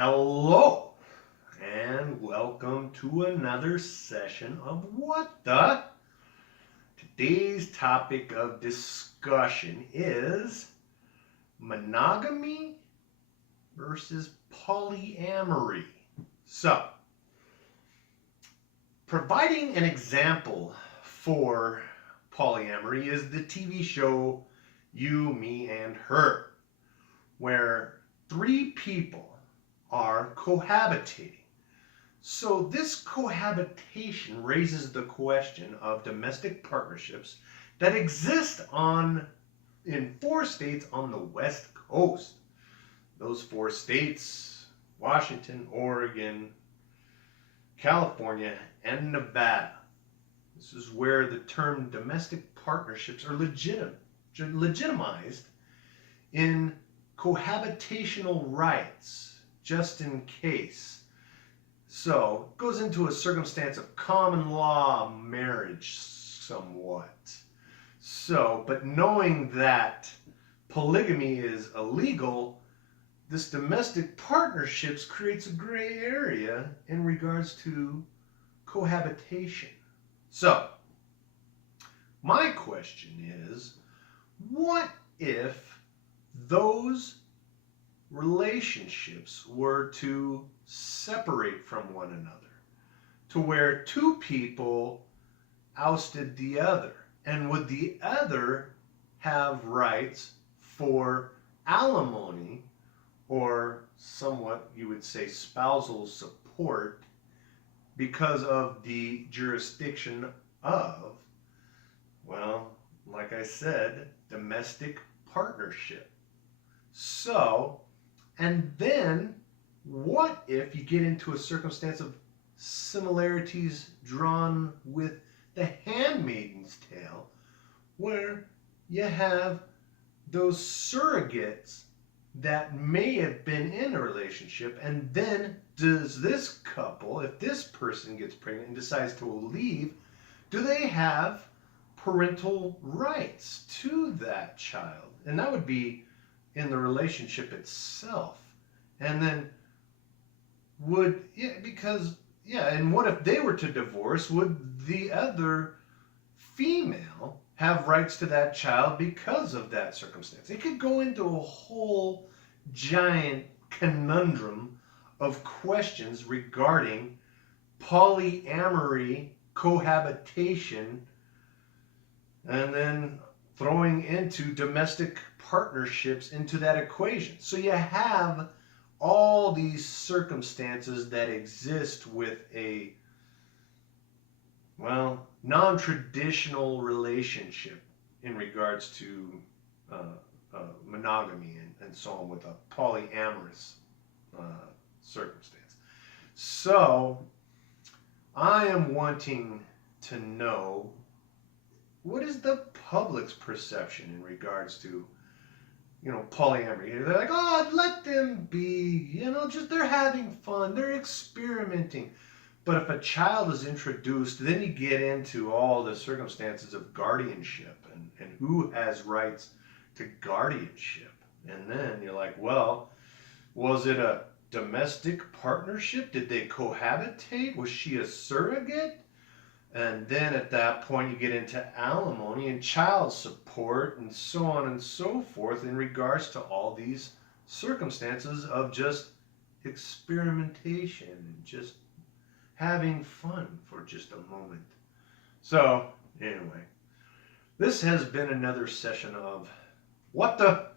Hello, and welcome to another session of What the? Today's topic of discussion is monogamy versus polyamory. So, providing an example for polyamory is the TV show You, Me, and Her, where three people are cohabitating. So this cohabitation raises the question of domestic partnerships that exist in 4 states on the West Coast. Those 4 states: Washington, Oregon, California, and Nevada. This is where the term domestic partnerships are legitimized in cohabitational rights, just in case. So it goes into a circumstance of common law marriage somewhat. So, but knowing that polygamy is illegal, this domestic partnerships creates a gray area in regards to cohabitation. So, my question is, what if those relationships were to separate from one another, to where two people ousted the other? And would the other have rights for alimony, or somewhat you would say spousal support, because of the jurisdiction of, well, like I said, domestic partnership? So, and then what if you get into a circumstance of similarities drawn with The Handmaid's Tale, where you have those surrogates that may have been in a relationship, and then does this couple, if this person gets pregnant and decides to leave, do they have parental rights to that child? And that would be in the relationship itself. And then and what if they were to divorce? Would the other female have rights to that child because of that circumstance? It could go into a whole giant conundrum of questions regarding polyamory, cohabitation, and then throwing into domestic partnerships into that equation. So you have all these circumstances that exist with a, well, non-traditional relationship in regards to monogamy and so on, with a polyamorous circumstance. So I am wanting to know, what is the public's perception in regards to, polyamory? They're like, oh, let them be, just they're having fun, they're experimenting. But if a child is introduced, then you get into all the circumstances of guardianship and who has rights to guardianship. And then you're like, well, was it a domestic partnership? Did they cohabitate? Was she a surrogate? And then at that point you get into alimony and child support and so on and so forth in regards to all these circumstances of just experimentation and just having fun for just a moment. So, anyway, this has been another session of What the